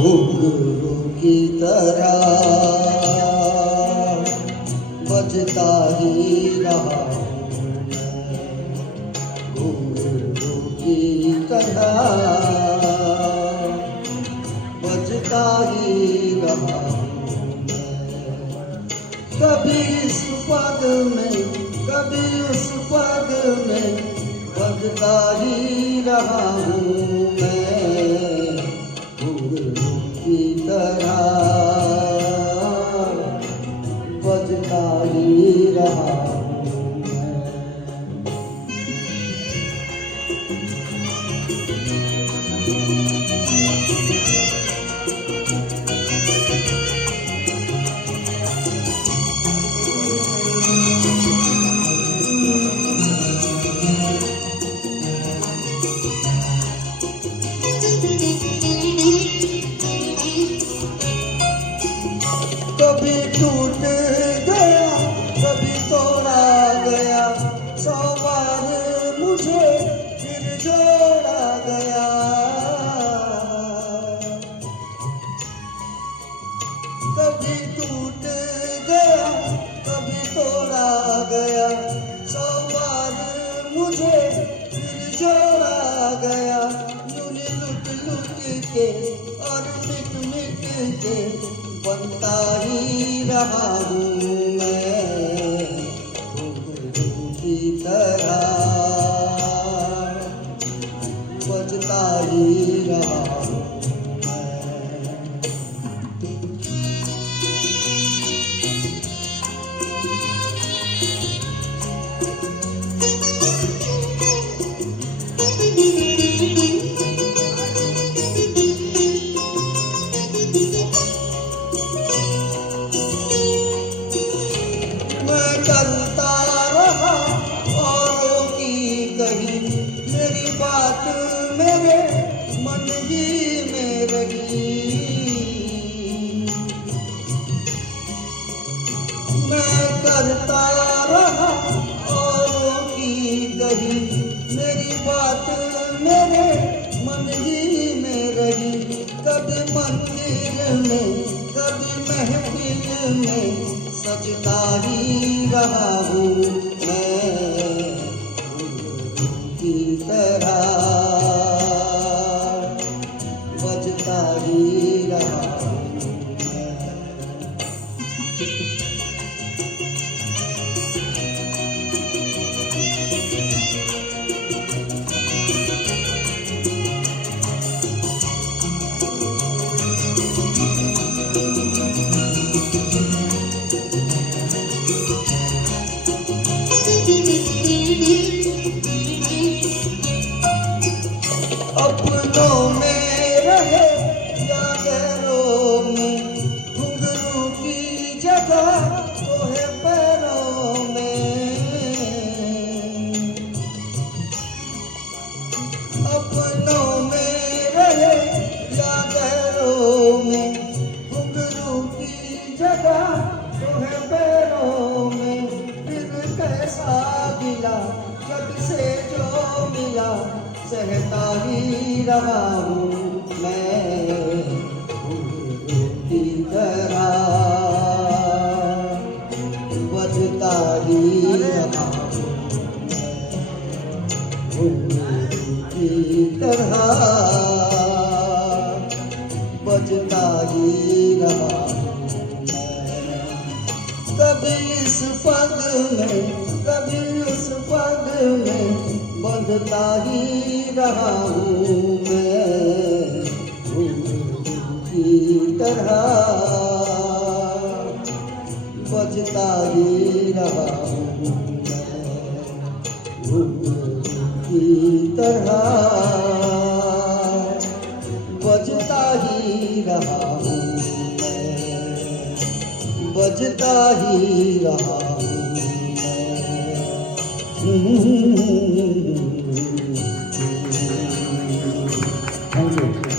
घुंघरू की तरह बजता ही रहा हूँ मैं, घुंघरू की तरह बजता ही रहा हूँ मैं। कभी इस पद में कभी उस पद में बजता ही रहा हूँ मैं, घुंघरू की तरह बजता ही रहा हूँ मैं। कभी टूट गया कभी तोड़ा गया, 100 बार मुझे फिर जोड़ा गया। कभी टूट गया कभी तोड़ा गया, 100 बार मुझे फिर जोड़ा गया। यूं लुट लुट के और मिट मिट के बनता ही रहा हूँ मैं, घुंघरू की तरह बजता ही रहा हूँ मैं। करता रहा औरों की कही, मेरी बात मेरे मन ही में रही। मैं करता रहा औरों की कही, मेरी बात मेरे मन ही में रही। कभी मंदिर में कभी महफिल में सजता ही रहा हूँ मैं, घुंघरू की तरह बजता ही रहा हूँ मैं। अपनों में रहे या गैरों में, घुंघरू की जगह तो है पैरों में। अपनों में रहे या गैरों में, घुंघरू की जगह तो है पैरों में। फिर कैसा गिला जग से जो मिला, सहता ही रहा हूँ मैं, घुंघरू की तरह बजता ही रहा हूँ मैं, घुंघरू की तरह बजता ही रहा हूँ मैं। कभी इस पद में कभी उस पद में बंधता ही रहा हूँ मैं, घुंघरू की तरह बजता ही रहा हूँ मैं, घुंघरू की तरह बजता ही रहा हूँ मैं, बजता ही रहा हूँ मैं। Thank you.